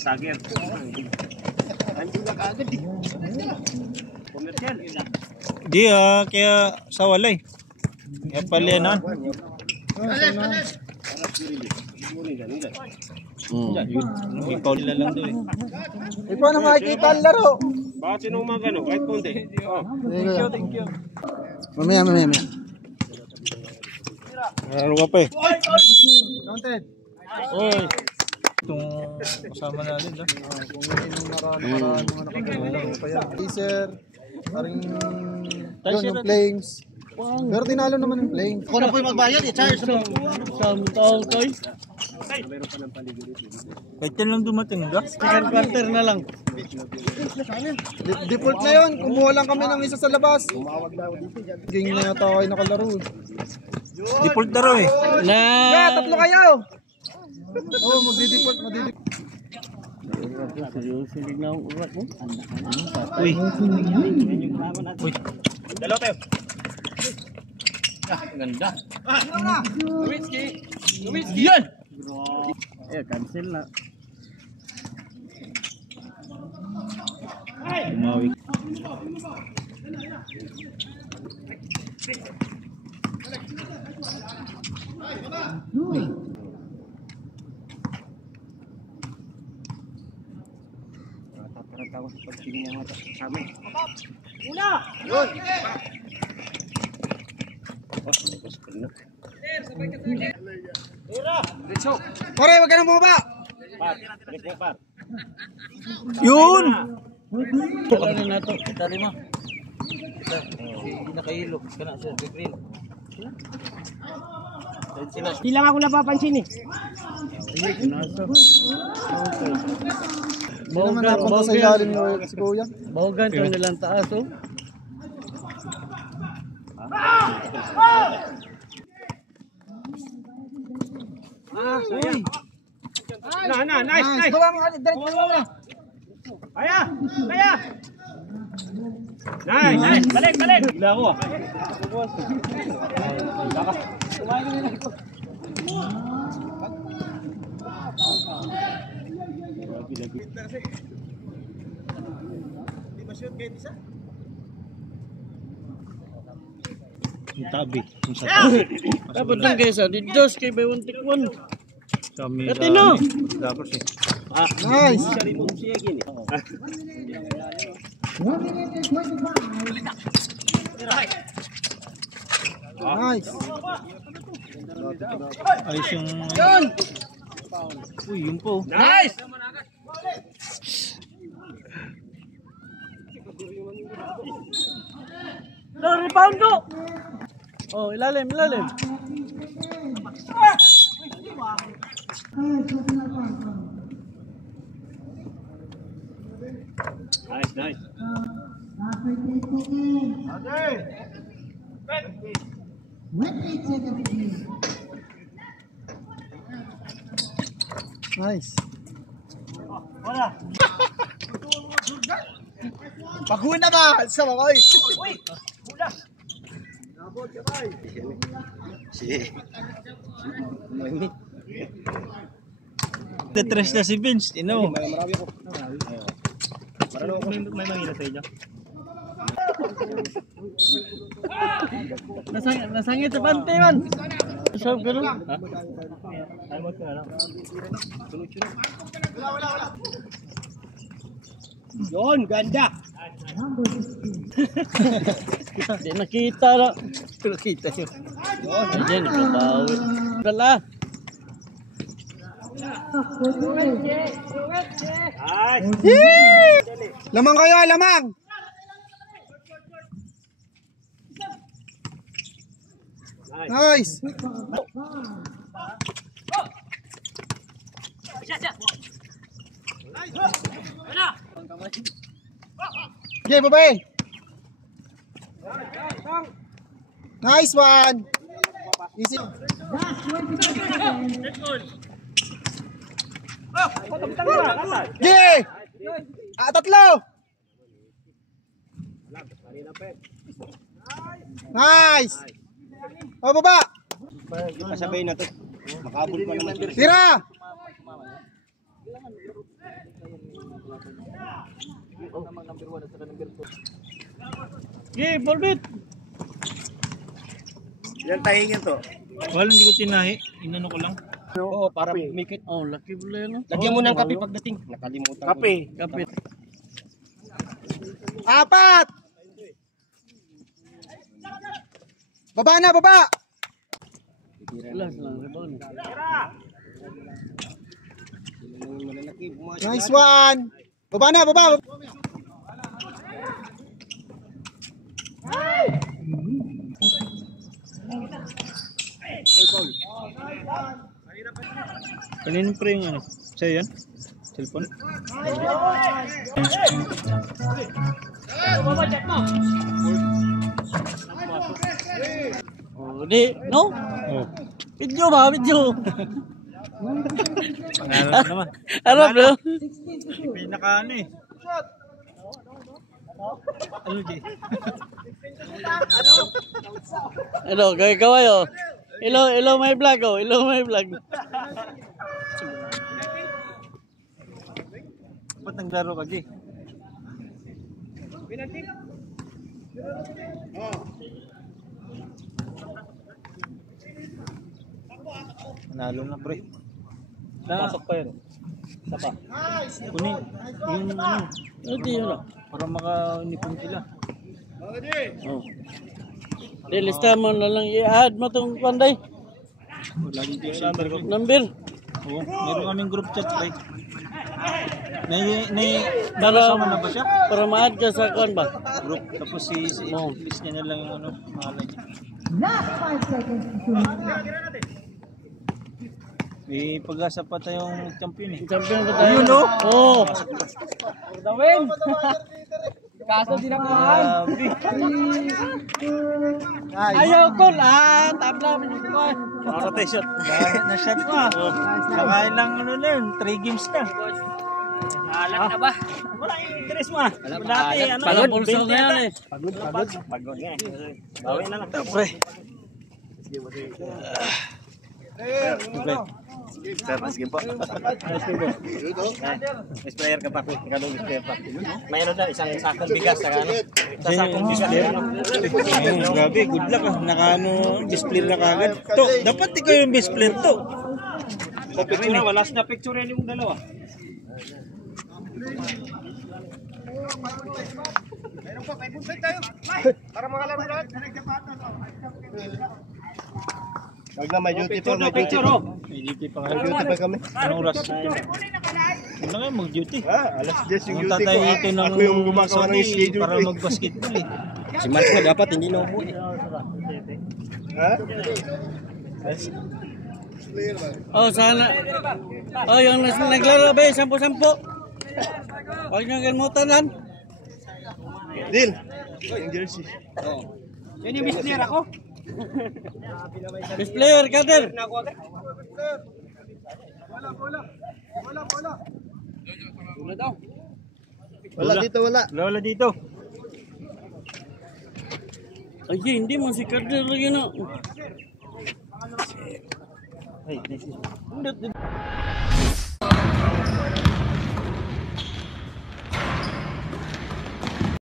Pasagir. Andun na kaagad eh. Komersyal. Di kaya sa walay. Kaya pala na. Ikaw nila lang doon eh. Paano makikita ang laro? Bakit sino umagano? Kahit konti. Thank you. Mamaya. Laro ka pa eh. Counted. Oy. Itong kasama natin ha. Kung yung marami mga nakakagawa pa yan. Teaser, paring yun, yung flames. Pero tinalo naman yung flames. Ako na po yung magbayad, i-charge mo. Samtang toy. Kahit yan lang dumating ka. Second quarter na lang. Default na yun. Kumuha lang kami ng isa sa labas. Game na yata kayo nakalaro. Default na raw eh. Yeah, tatlo kayo. Oh, magdi-default. Silig na ang urat mo. Uy. Dalaw tayo. Ganda. Lumitski! Yan! Cancel na. Umawik. Tatarag ako sa pagtingin ng mata sa amin. Yun. Pare, wag ka na bumaba. Yun! Wala rin na ito. Itali mo. Hindi nakahilo. Kana sir. Green. Di lang ako napapansin eh. Hindi naman napunta sa ilalim yung si Kuya. Bawagan ito nilang taas oh. Uy. Nice. Bawa mo ka, direct mo na. Kaya! Nice. Balik. Bigla ako ah. Yung tabi. Yung sa tabi. Dapat lang kayo sa Didos kay by 1-1. Kami Latino! Dapos eh. Nice. Nice. Ayos yung... Uy, yun po. Nice! Rebound ko! Oh, ilalim. Nice. Nice. Paguna ba? Sa mga oy. Tetres na si Vince. Ino. Marami ako. Marami ako. May mangina sa inyo. Nasangit sa pante man. Sarap ka no? Ay, mo ka lang. Sunod-sunod. Wala. Yon, ganda. Di nakita na. Nakita siya. Diyan, nakabawi. Dala. Lamang kayo, lamang. Nice. Okay, bye-bye. Nice one. Easy. Okay. Tatlo. Nice. O, baba. Pasabay na to. Makabul pa naman. Tira. Okay, Volbit. Ilan tahingin to? Wala, hindi ko tinahi. Inano ko lang. Oo, para mikit. Oh, laki pala yan. Lagyan mo ng kape pagdating. Nakalimutan ko. Kape. Apat! Baba na, baba! Last lang, rebound. Nice one! Baba na, baba! Kanino pre yung ano? Sa'yo yan? Cellphone? Oh, di, no? Oo. Video ba? Video. Pangalan naman. Ano, bro? Pinaka ano eh. Ano di? Ano, gaway oh. Hello my vlog oh. Hello my vlog. Ba't naglaro ka, G? Nanalo na, pre. Pasok pa yun. Sapa. Kunin. Yung ano. Hindi yun oh. Para maka-unipon sila. Oh. Di, lista mo na lang i-add mo itong panday. Lagi dito yung number ko. Number. Oo, meron kaming group chat, pre. Para, Nakasama na ba siya? para ma-add ka sa kuan ba? Group. Tapos Oo. list niya na lang yung ano, pangalan niya. May pag-asa pa tayong champion eh. Champion ba tayo? Yun, no? Oo. Grabe. Ayaw ko lang. Tabla mo yung kuan. Nakakatay shot. Dahil na shot pa. Saka ilang ano na yun, 3 games na. Alat na ba? Wala yung interest mo ah. Dati ano. Pagod pulso ngayon eh. Pagod nga eh. Bawi na lang. Pre. Pre. Sir, mas game po. Best player ka pa. Ikaw best player pa. Mayroon na isang sakong bigas. Isang sakong bigas. Ayun, grabe, good luck ah. Naka-ano, best player na kagad. To, dapat ikaw yung best player to. Sa picture na, wala na picture yan yung dalawa. Mayroon po, may bunsay tayo. Para makalaro lahat. Wag na, may duty pa, may duty pa. May duty pa May duty pa kami. Anong oras? Ano nga, mag-duty. Alas 10 yung Kung duty ko. tatay ito ng Ako yung gumagawa ng schedule para ko. mag-basketball eh. Si Marco dapat hindi na umuwi. Ha? Oh, sana. Oh, yung naglaro ba, 10-10. Huwag nyo kalimutan lang. Deal. Yung jersey. Yan yung best player ako. Best player, Kader. Wala dito, wala. Wala dito. Ay, hindi mo si Kader lagi na. Hey, this is...